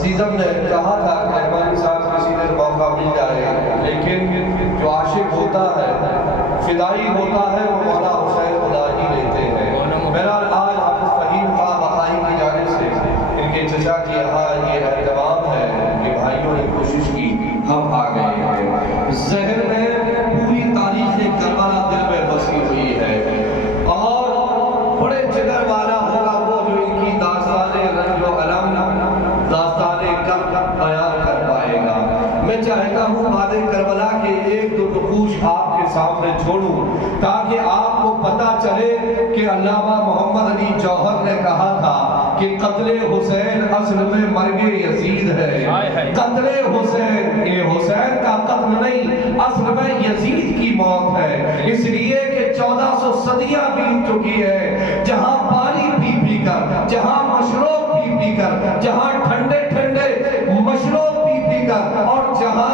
عزیزم نے کہا تھا کہ رحمانی صاحب کسی دن موقع مل جائے، لیکن جو عاشق ہوتا ہے، فدائی ہوتا ہے، وہ مولا حسین خدا ہی لیتے ہیں۔ بہرحال آج حافظ فہیم خواہ بقائی کی جانب سے ان کے چچا کی یہاں یہ اہتمام ہے کہ بھائیوں نے کوشش کی، ہم آ گئے ہیں۔ ذہن میں پوری تاریخ کربلا دل میں بسی ہوئی ہے، اور بڑے جگر والا ہوگا وہ جو ان کی داستان رنج و علم، داستان کرب بیان کر پائے گا۔ میں چاہتا ہوں بعد کربلا کے ایک دو نقوش آپ کے سامنے چھوڑوں تاکہ آپ کو پتہ چلے کہ علامہ محمد علی جوہر نے کہا تھا کہ قتل حسین اصل میں مرگ یزید ہے۔ قتل حسین، یہ حسین کا قتل نہیں، اصل میں یزید کی موت ہے، اس لیے کہ 1400 صدیاں بیت چکی ہے، جہاں پانی پی پی کر، جہاں مشروب پی پی کر، جہاں ٹھنڈے ٹھنڈے مشروب پی پی کر، اور جہاں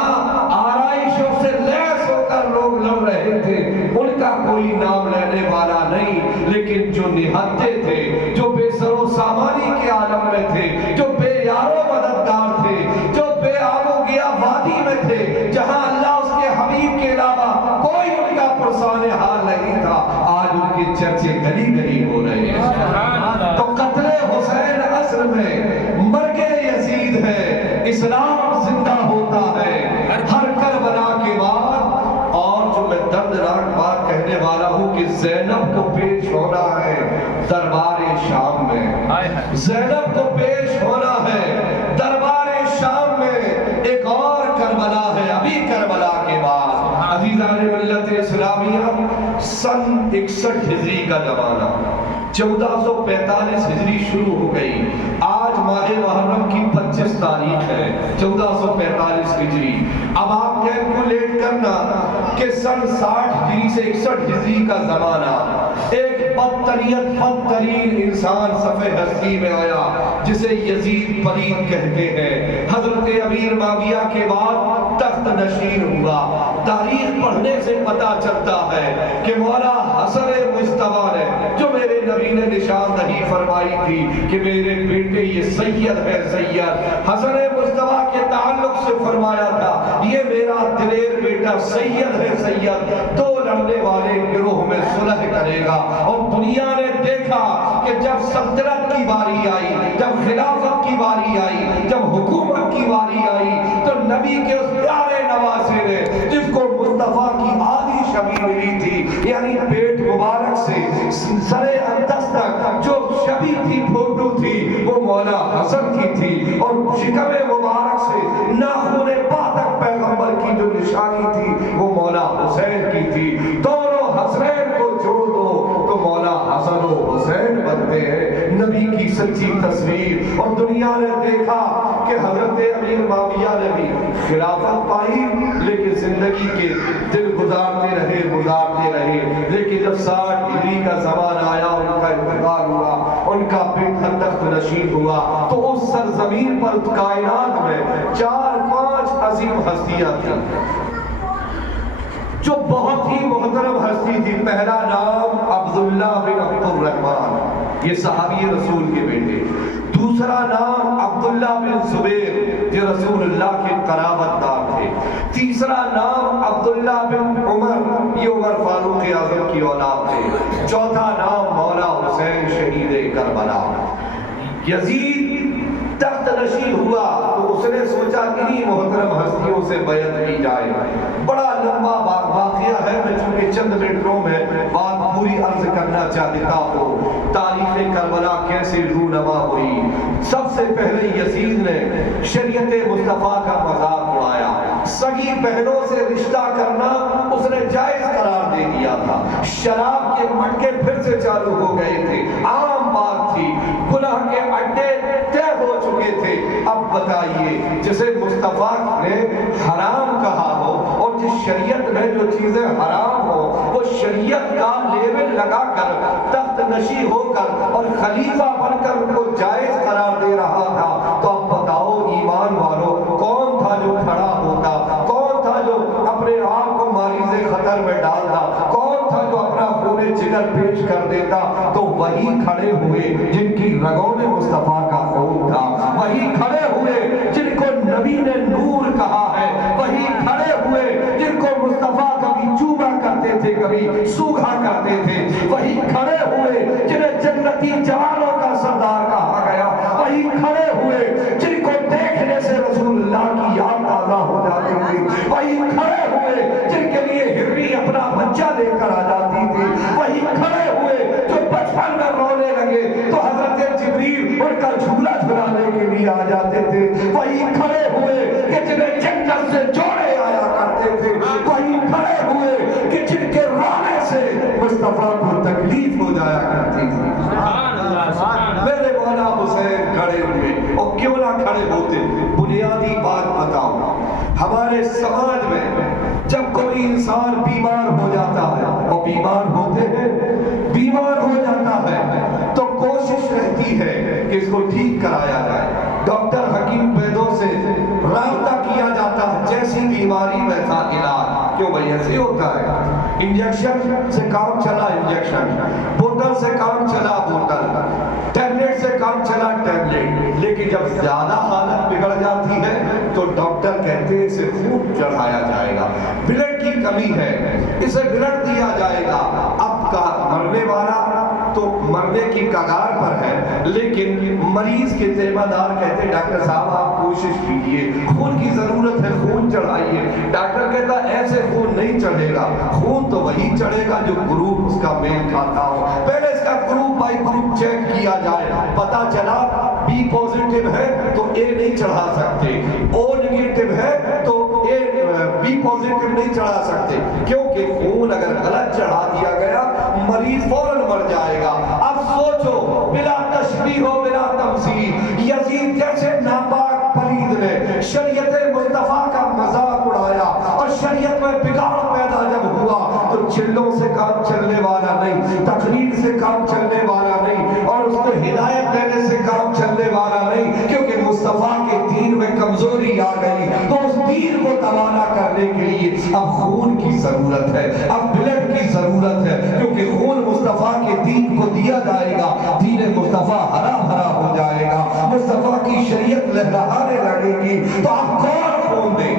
آرائشوں سے لیس ہو کر لوگ لڑ رہے تھے، ان کا کوئی نام لینے والا نہیں، لیکن جو نہتے تھے، جو بے سر و سامانی کے عالم میں تھے، جو بے یار و مددگار تھے، جو بے آب و گیا وادی میں تھے، جہاں اللہ اس کے حبیب کے علاوہ کوئی ان کا پرسان حال نہیں تھا، آج ان کے چرچے گلی گلی ہو رہے ہیں۔ تو قتل حسین اصل میں مرگ یزید ہے، اسلام زندہ ہوتا ہے ہر کربلا کے بعد۔ اور جو میں دردناک بات کہنے والا ہوں کہ زینب کو پیش ہونا ہے دربار شام میں، زینب کو پیش ہونا ہے دربار شام میں۔ ایک اور کربلا ہے ابھی کربلا کے بعد۔ عزیزان ملت اسلامیہ، سن 61 ہجری کا زمانہ، 1445 ہجری شروع ہو گئی، آج ماہ محرم کی 25 تاریخ ہے، 1445 ہجری۔ اب آپ کیلکولیٹ کرنا کہ سن 60 ہجری سے 61 ہجری کا زمانہ، ایک بدترین انسان صفحہ ہستی میں آیا جسے یزید پلید کہتے ہیں، حضرت امیر معاویہ کے بعد تخت نشین ہوا۔ تاریخ پڑھنے سے پتا چلتا ہے کہ مولا حسن مجتبیٰ نے، جو میرے نبی نے نشاندہی فرمائی تھی کہ میرے بیٹے یہ سید ہے، سید حسن مجتبیٰ کے تعلق سے فرمایا تھا یہ میرا دلیر بیٹا سید ہے، سید دو لڑنے والے گروہ میں صلح کرے گا۔ اور دنیا نے دیکھا کہ جب سلطنت کی باری آئی، جب خلافت کی باری آئی، جب حکومت کی باری آئی، تو نبی کے اس پیارے نواسے نے جس کو مصطفیٰ کی آدھی شبی ملی تھی، یعنی پیٹ مبارک سے سر اندس تک جو شبی تھی، پھوٹو تھی، وہ مولا حسن کی تھی، اور شکم مبارک سے ناخن پا تک پیغمبر کی جو نشانی تھی وہ مولا حسین کی تھی۔ دونوں حسنین کو جوڑ دو تو مولا حسن و حسین بنتے ہیں، نبی کی سچی تصویر۔ اور دنیا نے دیکھا کہ حضرت امیر معاویہ نے بھی خلافت پائی، لیکن زندگی کے دل گزارتے رہے، لیکن جب 60 ہجری کا زمان آیا، ان کا انتقال ہوا، ان کا بیٹا تخت نشین ہوا، تو اس سرزمین پر کائنات میں 4-5 عظیم ہستیاں تھیں جو بہت ہی محترم ہستی تھی۔ پہلا نام عبداللہ بن عبد الرحمن، یہ صحابی رسول کے بیٹے۔ دوسرا نام عبداللہ بن زبیر، یہ رسول اللہ کے قرابت دار تھے۔ تیسرا نام عبداللہ بن عمر، یہ عمر فاروق اعظم کی اولاد تھے۔ چوتھا نام مولا حسین شہید کربلا۔ یزید تخت نشین ہوا تو اس نے سوچا انہی محترم ہستیوں سے بیعت کی جائے۔ بڑا لمبا واقعہ ہے، میں چونکہ چند منٹوں میں بات پوری عرض کرنا چاہتا ہوں۔ تاریخ کربلا کیسے رونما ہوئی؟ سب سے پہلے یزید نے شریعت مصطفیٰ کا مذاق اڑایا، سگی بہنوں سے رشتہ کرنا اس نے جائز قرار دے دیا تھا۔ شراب کے مٹکے پھر سے چالو ہو گئے تھے، عام بات تھی، گناہ کے اڈے طے ہو چکے تھے۔ اب بتائیے، جسے مصطفیٰ نے حرام کہا ہو اور جس شریعت میں جو چیزیں حرام ہو، وہ شریعت کا لیبل لگا کر تخت نشی ہو کر اور خلیفہ بن کر ان کو جائز قرار دے رہا تھا، تو اب بتاؤ ایمان والوں، کون تھا جو کھڑا ہوتا؟ کون تھا جو اپنے آپ کو ماریض خطر میں ڈالتا؟ کون تھا جو اپنا خون جگر پیش کر دیتا؟ تو وہی کھڑے ہوئے جن کی رگوں میں مصطفیٰ کا خون تھا۔ وہی کھڑے ہوئے جن کو نبی نے نور کہا ہے، وہی کھڑے ہوئے جن کو مصطفیٰ کبھی چوبا کرتے تھے کبھی سوکھا کرتے تھے، وہی کھڑے ہوئے جنہیں جنتی جوانوں کا سردار کہا گیا، وہی کھڑے ہوئے جن کو دیکھنے سے رسول اللہ کی یاد تازہ ہو جاتی تھی، وہی کھڑے ہوئے جن کے لیے ہرنی اپنا بچہ لے کر آ جاتی تھی، وہی کھڑے ہوئے جو بچپن میں رونے لگے تو حضرت جبریل ان کا جھولا جھلانے کے لیے آ جاتے تھے، وہی کھڑے ہوئے کہ جنہیں جنت سے جوڑے آیا کرتے تھے، وہی کھڑے ہوئے کہ جن کے رونے سے مصطفیٰ کو تکلیف ہو جایا کرتی تھی۔ میرے مولا حسین کھڑے ہوئے، اور کیوں نہ کھڑے ہوتے؟ بنیادی بات بتاؤ، ہمارے سماج میں جب کوئی انسان بیمار ہو جاتا ہے، اور بیمار ہوتے ہیں، بیمار ہو جاتا ہے تو کوشش رہتی ہے کہ اس کو ٹھیک کرایا جائے، ڈاکٹر حکیم ویدوں سے رابطہ کیا جاتا ہے، جیسی بیماری ویسا علاج، کیوں بھائی ایسے ہوتا ہے؟ انجیکشن سے کام چلا انجیکشن، بوتل سے کام چلا بوتل، ٹیبلٹ سے کام چلا ٹیبلٹ، لیکن جب زیادہ حالت بگڑ جاتی ہے تو ڈاکٹر کہتے ہیں اسے خون چڑھایا جائے گا، بلڈ کی کمی ہے، اسے بلڈ دیا جائے گا۔ اب کا مرنے والا تو مرنے کی کگار پر ہے، لیکن مریض کے ذمہ دار کہتے ہیں ڈاکٹر صاحب آپ کوشش کیجئے، خون کی ضرورت ہے، خون چڑھائیے۔ ڈاکٹر کہتا ایسے خون نہیں چڑھے گا، خون تو وہی چڑھے گا جو گروپ اس کا میل کھاتا ہو، پہلے اس کا گروپ بائی گروپ چیک کیا جائے، پتا چلا بی پوزیٹیو ہے تو اے نہیں چڑھا سکتے، او نیگیٹو ہے تو اے بی پوزیٹیو نہیں چڑھا سکتے، کیونکہ خون اگر غلط چڑھا دیا گیا مریض فوراً مر جائے گا۔ اب سوچو، بلا تشبیہ و بلا تمثیل، یزید جیسے ناپاک پلید نے شریعت مصطفیٰ کا مذاق اڑایا، اور شریعت میں بگاڑ پیدا جب ہوا تو چلوں سے کام چلنے والا نہیں، تقریر سے کام چلنے والا نہیں، اور اس کو ہدایت دینے سے کام چلنے والا نہیں، کیونکہ مصطفیٰ کے دین میں کمزوری آ گئی تو اس دین کو توانا کرنے کے لیے اب خون کی ضرورت ہے، اب بلڈ کی ضرورت ہے، کیونکہ خون مصطفیٰ کے دین کو دیا جائے گا، دین مصطفیٰ ہرا بھرا ہو جائے گا، مصطفیٰ کی شریعت لہرانے لگے گی، تو اب کون خون دے؟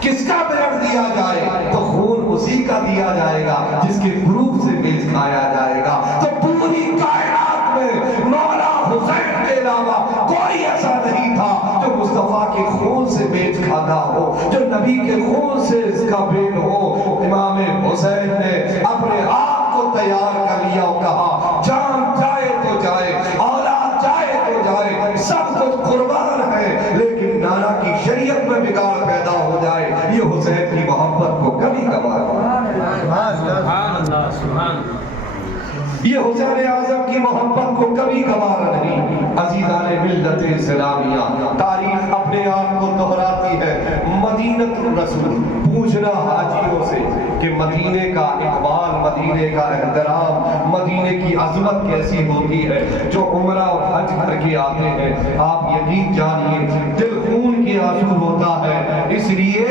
کس کا بلڈ دیا جائے؟ تو خون اسی کا دیا جائے گا جس کے گروپ سے میل کھایا جائے گا۔ تو پوری کائنات میں مولا حسین کے علاوہ کوئی ایسا نہیں تھا جو مصطفیٰ کے خون سے میل کھاتا ہو، جو نبی کے خون سے اس کا بین ہو۔ امام حسین نے اپنے آپ کو تیار کر لیا اور کہا جان جائے تو جائے، اولاد جائے تو جائے، سب کچھ قربان ہے، لیکن نانا کی شریعت میں بگاڑ پیدا ہو جائے یہ حسین کی محبت کو کبھی کبھار، یہ حسین اعظم کی محبت کو کبھی گوارا نہیں۔ عزیزان ملت اسلامیہ، تاریخ اپنے آپ کو دہراتی ہے۔ مدینۃ الرسول، پوچھنا حاجیوں سے کہ مدینے کا اقبال، مدینے کا احترام، مدینے کی عظمت کیسی ہوتی ہے۔ جو عمرہ اور حج کر کے آتے ہیں، آپ یقین جانیے دل خون کے آنسو ہوتا ہے، اس لیے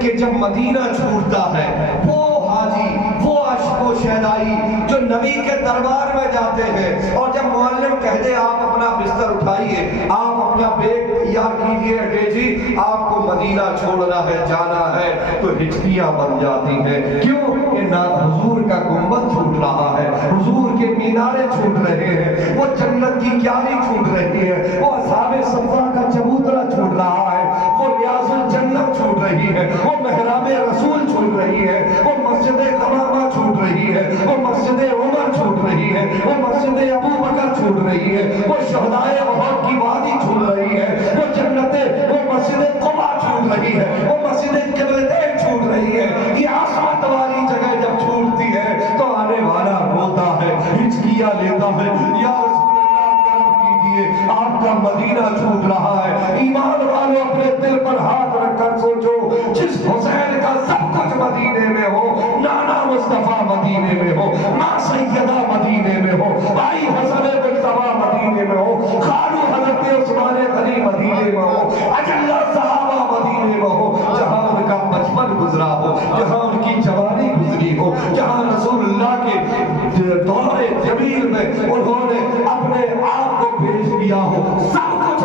کہ جب مدینہ چھوٹتا ہے وہ حاجی، وہ عشق و شیدائی جو نبی کے دربار میں جاتے ہیں، اور جب معلم کہہ دے آپ اپنا بستر اٹھائیے، آپ اپنا بیگ تیار کیجئے، اٹے جی آپ کو مدینہ چھوڑنا ہے، جانا ہے، تو ہچکیاں بن جاتی ہیں۔ کیوں کہ نہ حضور کا گنبد چھوٹ رہا ہے، حضور کے مینارے چھوٹ رہے ہیں، وہ جنت کی کیاری چھوٹ رہی ہے، وہ اصحاب صفا کا چبوترا چھوٹ رہا ہے، وہ ریاض الجنت چھوٹ رہی ہے، وہ محراب رسول چھوٹ رہی ہے، وہ مسجد قمامہ چھوٹ رہی ہے، وہ مسجد عمر چھوٹ رہی ہے، وہ مسجد ابو بکر چھوٹ رہی ہے، وہ شہدائے احد کی وادی چھوٹ رہی ہے، وہ جنت، وہ مسجد قبا چھوٹ رہی ہے، وہ مسجد قبلتین چھوٹ رہی ہے۔ یہ عظمت والی جگہ جب چھوٹتی ہے تو آنے والا روتا ہے، ہچکیاں لیتا ہے، یا رسول اللہ کرم کیجئے آپ کا مدینہ چھوٹ رہا ہے۔ ایمان والو اپنے دل پر ہاتھ رکھ کر سوچو، جس حسین کا سب کچھ مدینے میں ہو، نانا مصطفیٰ مدینے میں ہو، ماں سیدہ مدینے میں ہو، بھائی حسن مصطفیٰ مدینے میں ہو، خالو حضرت عثمان غنی مدینے میں ہو، اجلہ صحابہ مدینے میں ہو، جہاں ان کا بچپن گزرا ہو، جہاں ان کی جوانی گزری ہو، جہاں رسول اللہ کے دور جمیل میں انہوں نے اپنے آپ کو پیش کیا ہو، سب کچھ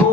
2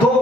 2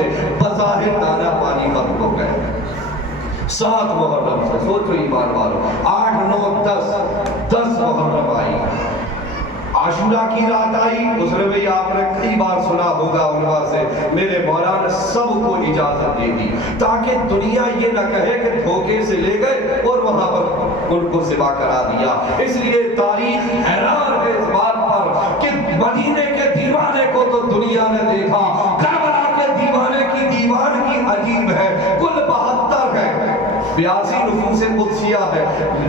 سے بظاہر دانا پانی بند ہو گئے 7 محرم سے سوچو ایمان والو 8 9 10 محرم آئی عاشورہ کی رات آئی دوسرے میں آپ نے کئی بار سنا ہوگا علماء سے میرے مولا نے سب کو اجازت دے دی تاکہ دنیا یہ نہ کہے کہ دھوکے سے لے گئے اور وہاں پر ان کو ذبح کرا دیا اس لیے تاریخ حیران ہے اس بات پر کہ مدینے کے دیوانے کو تو دنیا نے دیکھا کربلا کے دیوانے کی دیوانگی عجیب ہے کل 72 ہے 82 نفوس قدسیہ ہے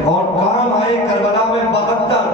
اور کام آئے کربلا میں 72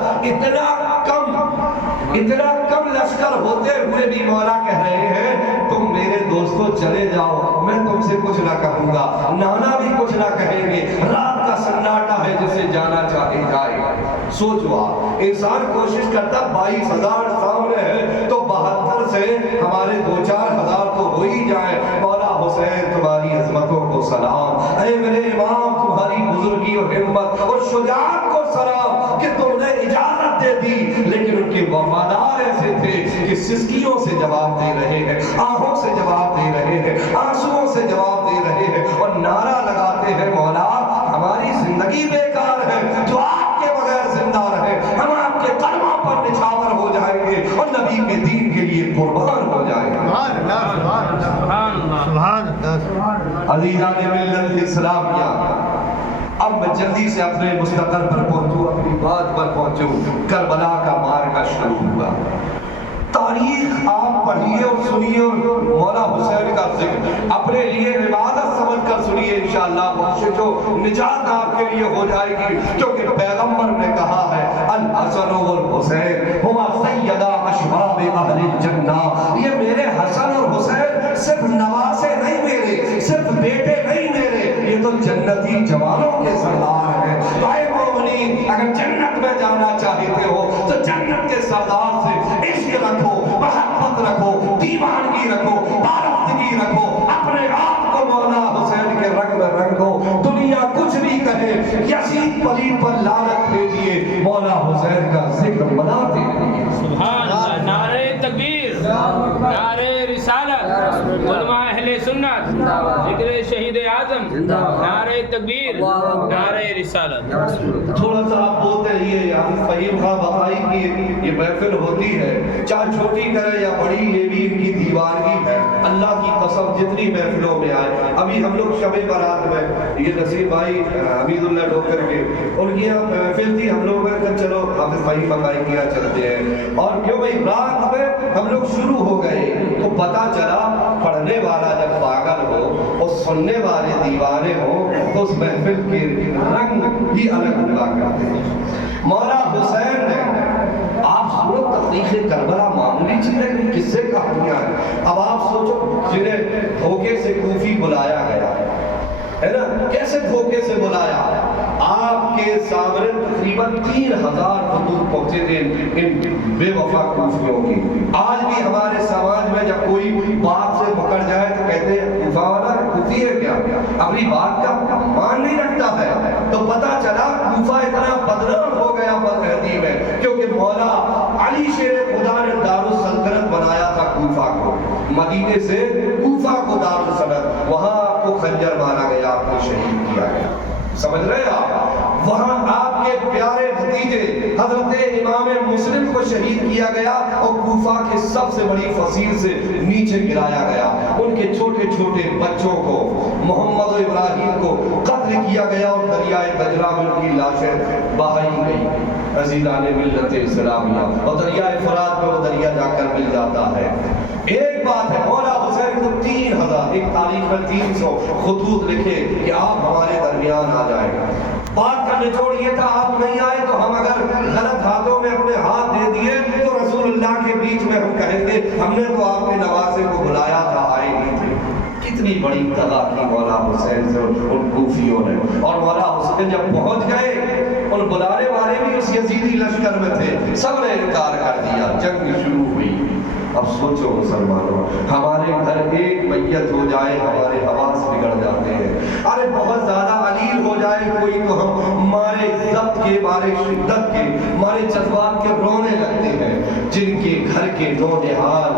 اتنا کم لشکر ہوتے ہوئے بھی مولا کہہ رہے ہیں تم میرے دوستو چلے جاؤ میں تم سے کچھ نہ کہوں گا نانا بھی کچھ نہ کہیں گے رات کا سناٹا ہے جسے جانا چاہے جائے سوچو آپ انسان کوشش کرتا 22,000 سامنے ہے تو 72 سے ہمارے 2-4 ہزار تو ہو ہی جائے مولا حسین تمہاری عظمتوں کو سلام اے میرے امام تمہاری بزرگی اور ہمت اور شجاعت کو سلام کہ تم نے اجازت دے دی لیکن ان کے وفادار ایسے تھے کہ سسکیوں سے جواب دے رہے ہیں آہوں سے جواب دے رہے ہیں آنسوؤں سے جواب دے رہے ہیں اور نعرہ لگاتے ہیں مولا ہماری زندگی بیکار ہے جو آپ کے بغیر زندہ رہے ہم آپ کے قدموں پر نچھاور ہو جائیں گے اور نبی کے دین کے لیے قربان ہو جائیں گے عزیزان ملت اسلامیہ اب میں جلدی سے اپنے مستقر پر پہنچوں اپنی بات پر پہنچوں کربلا کا معرکہ شروع ہوا تاریخ آپ پڑھیے اور سنیے اور مولا حسین کا ذکر اپنے لیے عبادت سمجھ کر سنیے انشاءاللہ بخشش و نجات آپ کے لیے ہو جائے گی کیونکہ پیغمبر نے کہا ہے الحسن والحسین ہما سیدہ اشباب اہل الجنہ یہ میرے حسن اور حسین صرف نواسے نہیں میرے صرف بیٹے نہیں میرے یہ تو جنتی جوانوں کے سردار ہیں تو اے مومنین اگر جنت میں جانا چاہتے ہو تو جنت کے سردار سے عشق رکھو محبت رکھو دیوانگی رکھو پارستگی رکھو اپنے آپ کو مولا حسین کے رنگ میں رنگو دنیا کچھ بھی کہے یزید پلید پر لعنت بھیجیے مولا حسین کا ذکر مناتے رہیے سبحان اللہ نعرہ تکبیر نعرہ رسالت علماء اہل سنت ذکر شہید اعظم نعرہ تکبیر نعرہ رسالت تھوڑا سا آپ بولتے رہیے یہاں فہیم خان بخاری کی یہ محفل ہوتی ہے چاہے چھوٹی کرے یا بڑی یہ بھی ان کی دیوانگی ہے اللہ کی قسم جتنی محفلوں میں آئے ابھی ہم لوگ شب برات میں یہ نصیر بھائی حمید اللہ ڈوکر کے ان کی یہاں محفل تھی ہم لوگ کہ چلو حافظ فہیم بخاری کی یہاں چلتے ہیں اور کیوں بھائی رات میں ہم لوگ شروع ہو گئے تو پتا چلا پڑھنے والا جب پاگل ہو اور سننے والے دیوانے ہو تو اس محفل کے رنگ ہی الگ ہوا کرتے ہیں مولا حسین نے آپ سنو تخلیق کربلا معمولی چیز ہے کہ کس سے کہانیاں ہیں اب آپ سوچو جنہیں دھوکے سے کوفی بلایا گیا ہے نا کیسے دھوکے سے بلایا آپ کے سامنے تقریباً 3,000 خطوط پہنچے تھے ان بے وفا کوفیوں کی آج بھی ہمارے سماج میں جب کوئی بات سے مکر جائے تو کہتے ہیں کوفہ والا کوفی ہے کیا اپنی بات کا مان نہیں رکھتا ہے تو پتا چلا کوفہ اتنا بدنام ہو گیا بدرہتی میں کیونکہ مولا علی شیر خدا نے دارالسلطنت بنایا تھا کوفہ کو مدینے سے کوفہ کو دارالسلطنت وہاں آپ کو خنجر مارا گیا آپ کو شہید کیا گیا سمجھ رہے ہیں آپ وہاں آپ کے پیارے بھتیجے حضرت امام مسلم کو شہید کیا گیا اور کوفہ کے سب سے بڑی فصیل سے نیچے گرایا گیا ان کے چھوٹے چھوٹے بچوں کو محمد و ابراہیم کو قتل کیا گیا اور دریائے دجلہ میں ان کی لاشیں بہائی گئی عزیزان ملت اسلامیہ اور دریائے فرات میں وہ دریا جا کر مل جاتا ہے ایک بات ہے مولا حسین کو 3,000 ایک تاریخ میں 300 خطوط لکھے کہ آپ ہمارے درمیان آ جائیں بات کا نچوڑ یہ تھا آپ نہیں آئے تو ہم اگر غلط ہاتھوں میں اپنے ہاتھ دے دیے تو رسول اللہ کے بیچ میں ہم کہیں گے ہم نے تو آپ کے نواسے کو بلایا تھا آئے نہیں تھے کتنی بڑی دغا کی مولا حسین سے ان کوفیوں نے اور مولا حسین جب پہنچ گئے ان بلانے والے بھی اس یزیدی لشکر میں تھے سب نے انکار کر دیا جنگ شروع ہوئی اب سوچو مسلمانوں ہمارے گھر ایک میت ہو جائے ہمارے حواس بگڑ جاتے ہیں ارے بہت زیادہ علیل ہو جائے کوئی تو ہم مارے ضبط کے مارے شدت کے مارے جذبات کے رونے لگتے ہیں جن کے گھر کے نونہال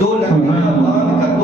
2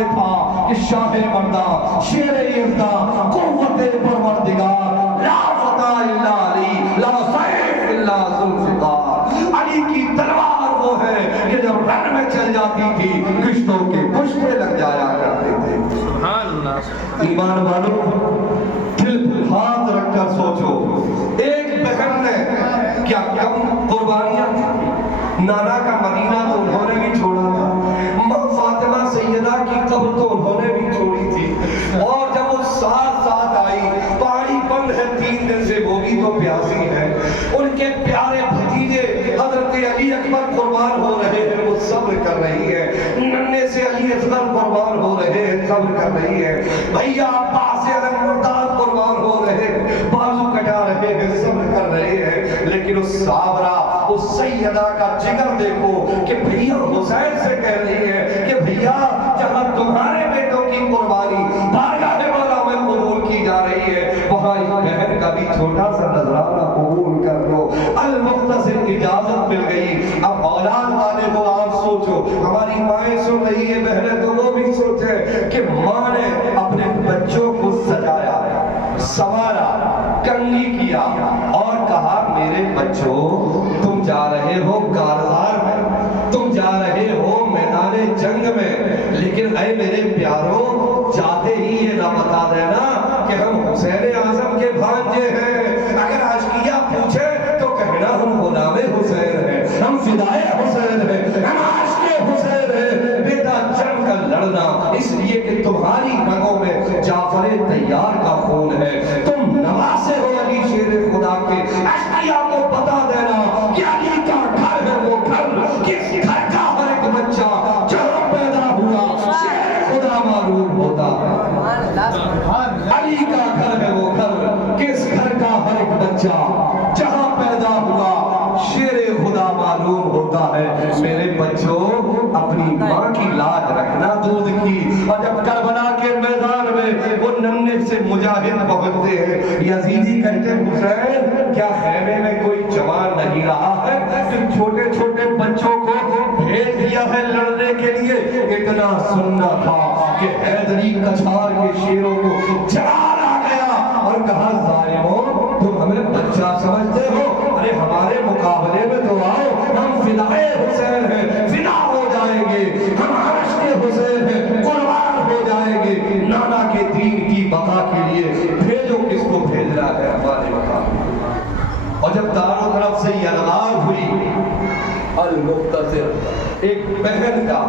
یہ تھا کہ شاہ مردہ شیر یزدہ قوت پروردگار لا فتح الا علی لا سیف الا ذوالفقار، علی کی تلوار وہ ہے کہ جب رن میں چل جاتی تھی کشتوں کے پشتے لگ جایا کرتے تھے۔ سبحان اللہ۔ ایمان والوں دل پر ہاتھ رکھ کر سوچو، ایک بہن نے کیا کم قربانیاں کی؟ نانا کا مدینہ تو انہوں نے بھی چھوڑا تھا، ماں فاطمہ سیدہ کی قبر تو انہوں نے بھی چھوڑی تھی، اور جب وہ ساتھ ساتھ آئی، پانی بند ہے 3 دن سے، وہ بھی تو پیاسی ہے، ان کے پیارے بھتیجے حضرت علی اکبر قربان ہو رہے ہیں، وہ صبر کر رہی ہے، ننے سے علی اصغر قربان ہو رہے ہیں، صبر کر رہی ہے، بھیا عباس علم مرداد قربان ہو رہے ہیں، بازو کٹا رہے ہیں، صبر کر رہے ہیں، لیکن اس صابرہ اس سیدہ کا جگر دیکھو کہ بھیا حسین سے کہہ رہی ہے کہ بھیا جہاں تمہارے بیٹوں کی قربانی بارگاہ مولا میں قبول کی جا رہی ہے، وہاں ایک بہن کا بھی چھوٹا سا نذرانہ قبول کر لو۔ المختصر اجازت مل گئی۔ اب اولاد والے کو آپ سوچو، ہماری مائیں سن رہی ہے، بہنیں تو وہ بھی سوچیں کہ ماں نے اپنے بچوں کو سجایا، سوارا، کنگھی کیا اور کہا میرے بچوں تم جا رہے ہو کارزار میں، تم جا رہے ہو میدان جنگ میں، لیکن اے میرے پیاروں جاتے ہی یہ نہ بتا دینا کہ ہم حسین اعظم کے بھانجے ہیں، اگر عاشقیہ پوچھے تو کہنا ہم غلام حسین ہیں، ہم فدائے حسین ہیں، ہم عاشق حسین ہیں۔ بیٹا جنگ کا لڑنا اس لیے کہ تمہاری رگوں میں جعفر طیار کا خون ہے، تم نواسے ہو علی شیر خدا کے، عاشقیہ کو بتا دینا کہ علی کا گھر ہے وہ گھر، کس گھر کا ہر ایک بچہ جہاں پیدا ہوا شیر خدا معلوم ہوتا ہے، علی کا گھر ہے وہ گھر، کس گھر کا ہر ایک بچہ جہاں پیدا ہوا شیر خدا معلوم ہوتا ہے۔ میرے بچوں اپنی ماں کی لاج رکھنا دودھ کی، اور جب کربلا کے میدان میں وہ ننھے سے مجاہد پہنچتے ہیں، یزیدی کہتے ہیں حسین کیا خیمے میں کوئی جوان نہیں رہا ہے کہ چھوٹے چھوٹے بچوں کو بھیج دیا ہے لڑنے کے لیے؟ اتنا سننا تھا کہ حیدری کچھار کے شیروں کو جلال آ گیا اور کہا ظالموں تم ہمیں بچہ سمجھتے ہو، ارے ہمارے مقابلے میں تو آؤ، ہم فدائے حسین ہیں، فدا ہو جائیں گے، ہم عاشق حسین ہیں، قربان ہو جائیں گے نانا کے دین کی بقا کے لیے، بھیجو کس کو بھیجنا ہے ہمارے مقابلے۔ اور جب داروں طرف سے یہ الغاب ہوئی، المختصر ایک بہن کا،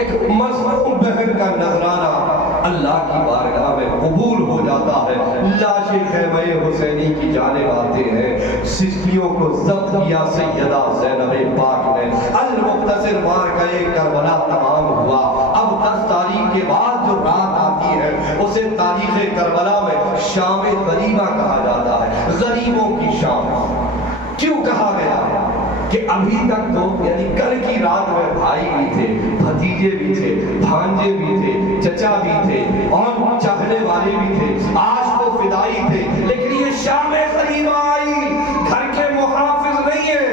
ایک مظلوم بہن کا نذرانہ اللہ کی بارگاہ میں قبول ہو جاتا ہے، لاشیں خیمہ حسینی کی جانب آتے ہیں، سسکیوں کو ضبط کیا سیدہ زینب پاک نے، المختصر مارکہ کربلا تمام ہوا۔ اب 10 تاریخ کے بعد جو رات آتی ہے اسے تاریخ کربلا میں شام غریبہ کہا جاتا ہے، غریبوں کی شام۔ کیوں کہا گیا؟ کہ ابھی تک تو یعنی کل کی رات میں بھائی بھی تھے، بھتیجے بھی تھے، بھانجے بھی تھے، چچا بھی تھے اور چاہنے والے بھی تھے، آج تو فدائی تھے، لیکن یہ شام غریبہ آئی، گھر کے محافظ نہیں ہے،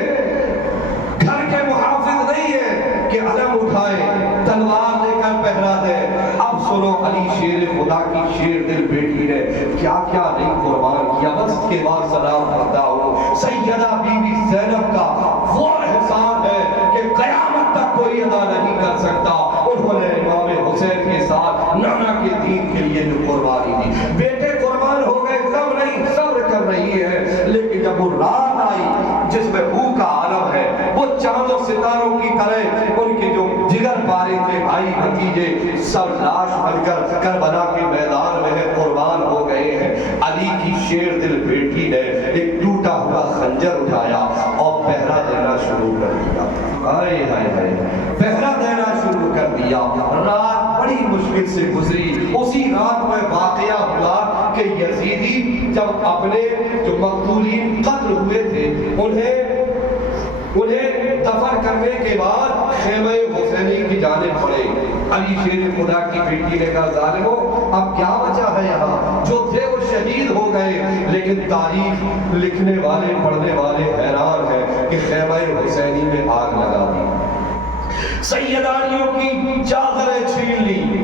گھر کے محافظ نہیں ہے کہ علم اٹھائے تلوار لے کر پہرا دے۔ اب سنو علی شیر خدا کی شیر دل بیٹی نے کیا کیا نہیں قربان کیا، بس کے بعد سلام کرتا ہوں سیدہ بی بی زینب کا وہ احسان ہے کہ قیامت تک کوئی ادا نہیں کر سکتا، انہوں نے امام حسین کے ساتھ نانا کے دین کے لیے جو قربانی دی، بیٹے قربان ہو گئے کم نہیں، صبر کر رہی ہے، لیکن جب وہ رات آئی جس میں بو کا عالم ہے، وہ چاند و ستاروں کی طرح ان کے جو جگر پارے تھے بھائی بھتیجے سب لاش بن کر کربلا کے میدان میں قربان ہو گئے ہیں۔ علی کی شیر دل بیٹی نے ایک ٹوٹا ہوا خنجر اٹھایا اور پہرا دینا شروع کر دیا، ہائے ہائے ہائے پہرا دینا شروع کر دیا۔ رات بڑی مشکل سے گزری، اسی رات میں واقعہ ہوا کہ یزیدی جب اپنے جو مقتولین قتل ہوئے تھے انہیں دفن کرنے کے بعد خیمہ حسینی کی جانب پڑے، علی شیر خدا کی بیٹی نے کہا ظالموں اب کیا بچا ہے یہاں، جو تھے وہ شہید ہو گئے، لیکن تاریخ لکھنے والے پڑھنے والے حیران ہیں کہ خیمہ حسینی میں آگ لگا دی، سیدانیوں کی چادریں چھین لی،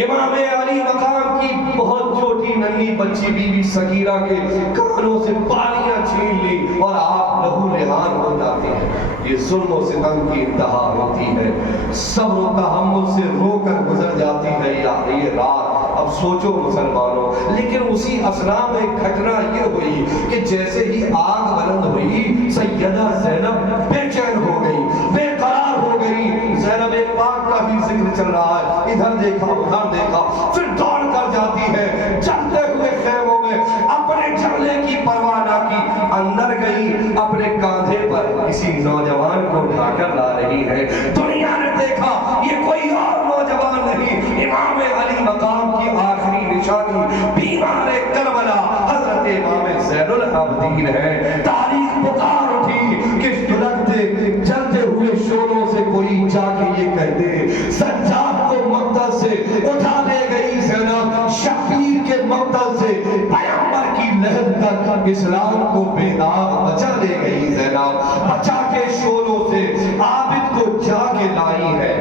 امام علی مقام کی بہت چھوٹی ننھی بچی بی بی سکینہ کے کانوں سے بالیاں چھین لی اور آپ لہو لہان ہو جاتے ہیں. یہ ظلم و ستم کی انتہا ہوتی ہے. صبر و تحمل سے رو کر گزر جاتی ہے یہ رات. اب سوچو مسلمانوں، لیکن اسی اثنا میں گھٹنا یہ ہوئی کہ جیسے ہی آگ بلند ہوئی سیدہ زینب بے چین ہو گئی، بے قرار ہو گئی. زینب پاک کا بھی ذکر چل رہا ہے، ادھر دیکھا ادھر دیکھا، پھر دوڑ کر جاتی ہے چلتے ہوئے خیموں میں، اپنے جھگڑے کی پرواہ نہ کی، اندر گئی، اپنے کاندھے پر کسی نوجوان کو اٹھا کر لا رہی ہے. دنیا نے دیکھا یہ کوئی اور نوجوان نہیں، امام علی مقام کی آخری نشانی بیمار کربلا حضرت امام زین العابدین ہے. تاریخ پکار اٹھی کہ سلگتے جلتے ہوئے شوروں سے کوئی جا کے یہ کہہ دے سجاد کو مقتل سے اٹھا لے گئی زینب، شبیر کے مقتل سے پیغمبر کی لہد تک اسلام کو بے داغ بچا لے گئی زینب. بچا کے شوروں سے عابد کو جا کے لائی ہے،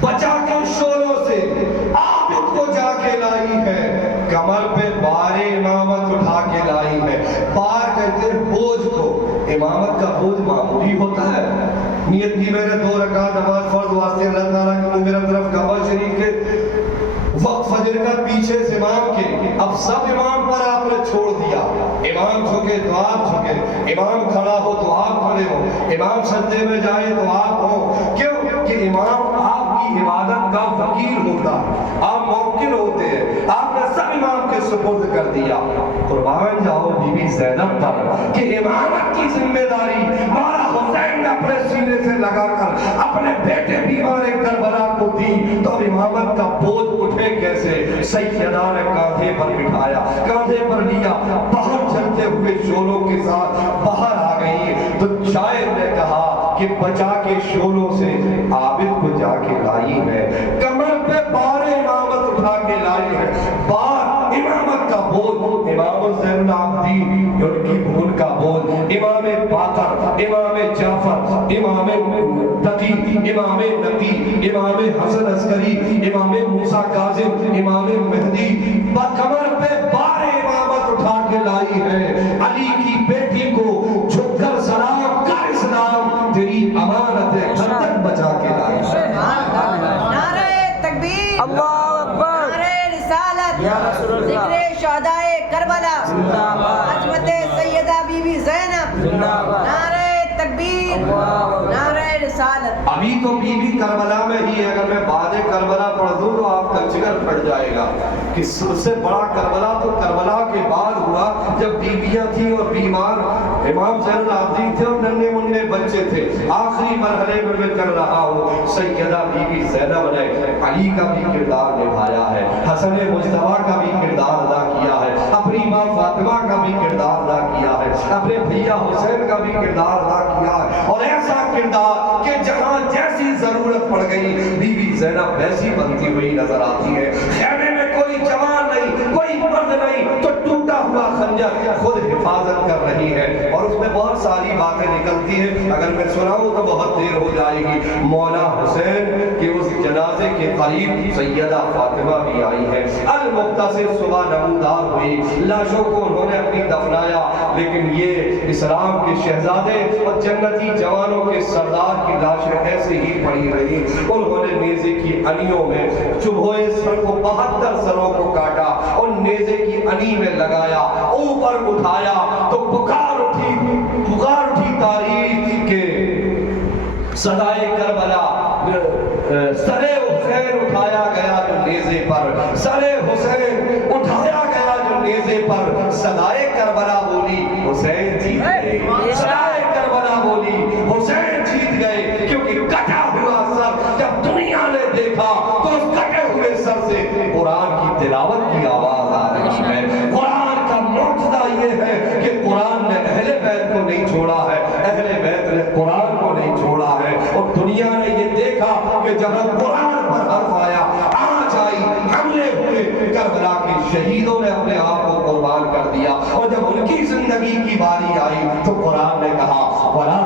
بچا کے شوروں سے عابد کو جا کے لائی ہے، کمر پہ بار امامت اٹھا کے لائی ہے. بار کہتے ہیں بوجھ کو، امامت کا بوجھ معمولی ہوتا ہے. نیت کی میں نے 2 رکعت نماز فرض واسطے اللہ تعالیٰ کی میرا طرف کعبہ شریف کے وقت فجر کا پیچھے سے امام کے، اب سب امام پر آپ نے چھوڑ دیا. امام جھکے تو آپ جھکے، امام کھڑا ہو تو آپ کھڑے ہو، امام سجدے میں جائے تو آپ ہو. کیوں کہ امام آپ کی عبادت کا وکیل ہوتا ہے، آپ موکل ہوتے ہیں. آپ نے سب امام کے سپرد کر دیا. قربان جاؤ بی بی زینب پر کہ امامت کی ذمہ داری مولا حسین نے اپنے سینے سے لگا کر اپنے بیٹے بیمار کربلا کو دی، تو امامت کا بوجھ اٹھے کیسے؟ سیدہ نے کاندھے پر بٹھایا، کاندھے پر لیا، باہر چلتے ہوئے شوروں کے ساتھ باہر آ گئی. تو شاعر نے کہا کہ بچا کے شوروں سے عابد کو جا کے لائی ہے، کمر پہ بار امامت اٹھا کے لائی ہے. بار امامت کا بوجھ، امام زین العابدین ان کی بھول کا بوجھ، امام باقر، امام جعفر، امام تقی، امام نقی، امام حسن عسکری، امام موسیٰ کاظم، امام مہدی، کمر پہ بار امامت اٹھا کے لائی ہے. علی کی بیٹی کو جھک کر سلام کر اسلام تیری امانت گھر تک بچا کے لائی ہے. نعرہ تکبیر، اللہ اکبر، نعرہ رسالت، یا رسول اللہ، ذکر شہدائے کربلا، زندہ باد، عظمت سیدہ بی بی زینب، زندہ باد، نعرہ تکبیر، نعرہ رسالت. ابھی تو بی بی کربلا میں ہی ہے، اگر میں بعد کربلا پڑھ دوں تو آپ کا جگر پھٹ جائے گا کہ سب سے بڑا کربلا تو کربلا کے بعد ہوا جب بیویاں تھیں اور بیمار امام زین العابدین تھے اور ننھے منھے بچے تھے. آخری مرحلے میں میں کر رہا ہوں، سیدہ بی بی زینب نے علی کا بھی کردار نبھایا ہے، حسن مجتبیٰ کا بھی کردار ادا کیا ہے، اپنی ماں فاطمہ کا بھی کردار ادا کیا ہے، اپنے بھیا حسین کا بھی کردار ادا کیا ہے. اور ایسا کردار کہ جہاں جیسی ضرورت پڑ گئی بی بی زینب ویسی بنتی ہوئی نظر آتی ہے. خیمے میں کوئی جوان نہیں، کوئی مرد نہیں، تو ٹوٹا ہوا خنجر خود حفاظت کر رہی ہے. اور اس میں بہت ساری باتیں نکلتی ہیں، اگر میں سناؤں تو بہت دیر ہو جائے گی. مولا حسین کے اس جنازے کے قریب سیدہ فاطمہ بھی آئی ہے. المختصر صبح نمودار ہوئی، لاشوں کو انہوں نے اپنی دفنایا، لیکن یہ اسلام کے شہزادے اور جنتی جوانوں کے سردار کی لاشیں ایسے ہی پڑی رہی. انہوں نے نیزے کی انیوں میں چبھوئے سر کو 72 سروں کو کاٹا اور نیزے کی انی میں لگایا، اوپر اٹھایا تو پکار اٹھی تاریخ کے صدائے کربلا. سر حسین اٹھایا گیا جو نیزے پر، سر حسین اٹھایا گیا جو نیزے پر. صدائے کربلا بولی حسین جیت گئے، صدائے کربلا بولی حسین جیت گئے. کیونکہ کٹا ہوا سر جب دنیا نے دیکھا تو اس کٹے ہوئے سر سے قرآن کی تلاوت کی آواز آ رہی ہے. قرآن کا معجزہ یہ ہے کہ قرآن نے اہل بیت کو نہیں چھوڑا ہے، اہل بیت نے قرآن کو نہیں چھوڑا ہے. اور دنیا نے یہ دیکھا کہ جہاں قرآن پر حرف آیا، آج آئی، حملے ہوئے، کربلا کے شہیدوں نے اپنے آپ کو قربان کر دیا. اور جب ان کی زندگی کی باری آئی تو قرآن نے کہا وَلَا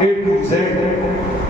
A to Z।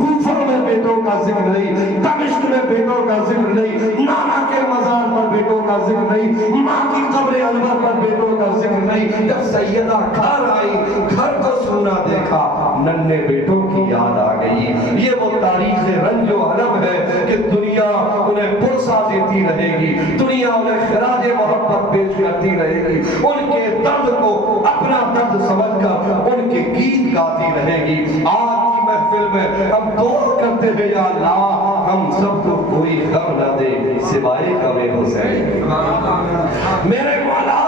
کوفہ میں بیٹوں کا ذکر نہیں، دمشق میں بیٹوں کا ذکر نہیں، نانا کے مزار پر بیٹوں کا ذکر نہیں، ماں کی قبر انور پر بیٹوں کا ذکر نہیں۔ جب سیدہ گھر آئی، گھر کو سونا دیکھا، ننھے بیٹوں کی یاد آ گئی۔ یہ وہ تاریخ رنج و علم ہے کہ دنیا انہیں پرسا دیتی رہے گی، دنیا انہیں خراج محبت پیش کرتی رہے گی، ان کے درد کو اپنا درد سمجھ کر ان کے گیت گاتی رہے گی۔ آج کی محفل میں ہم دعا کرتے ہیں یا اللہ ہم سب کو کوئی غم نہ دے سوائے غم حسین۔ میرے مولا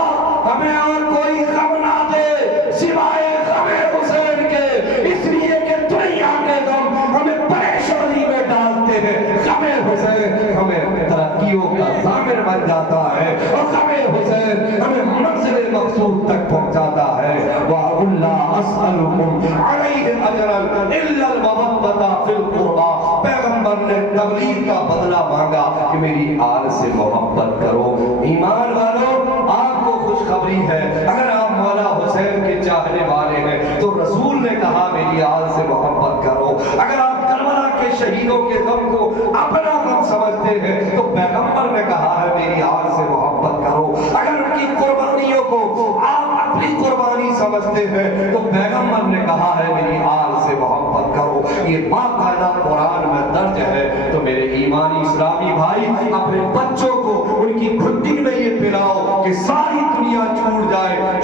ہمیں اور کوئی غم نہ دے سوائے غم حسین کے، اس لیے کہ دنیا کے غم ہمیں پریشانی میں ڈالتے ہیں، غم حسین ہمیں ترقیوں کا ضامن بن جاتا ہے، اور غم حسین ہمیں منزل مقصود تک پہنچاتا ہے۔ وَأَقُلْ لَا أَسْأَلُكُمْ عَلَيْهِ أَجْرًا إِلَّا الْمَوَدَّةَ فِي الْقُرْبَى۔ پیغمبر نے تبلیغ کا بدلہ مانگا کہ میری آل سے محبت کرو۔ ایمان والوں، آپ کو خوشخبری ہے، اگر آپ مولا حسین کے چاہنے والے ہیں تو رسول نے کہا میری آل سے محبت کرو۔ اگر آپ کربلا کے شہیدوں کے غم کو اپنا غم سمجھتے ہیں تو پیغمبر نے کہا ہے میری آل سے محبت کرو۔ اگر ان کی قربانیوں کو آپ اپنی قربانی سمجھتے ہیں تو پیغمبر نے کہا ہے میری آل سے محبت کرو۔ یہ باقاعدہ قرآن میں درج ہے۔ تو میرے ایمانی اسلامی بھائی، اپنے بچوں کو ان کی گھٹی میں یہ پلاؤ کہ ساری دنیا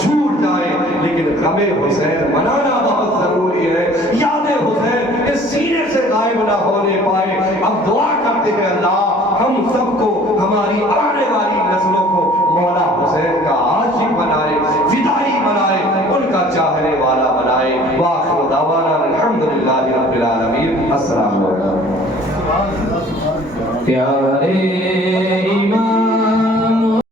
چھوٹ جائے، لیکن غم حسین منانا بہت ضروری ہے۔ یاد حسین اس سینے سے غائب نہ ہونے پائے۔ اب دعا کرتے ہیں اللہ ہم سب کو، ہماری آنے والی نسلوں کو مولا حسین کا عاشق بنائے، فدائی بنائے، ان کا چاہنے والا بنائے۔ وآخر دعوانا الحمدللہ رب العالمین۔ السلام علیکم۔ پیارے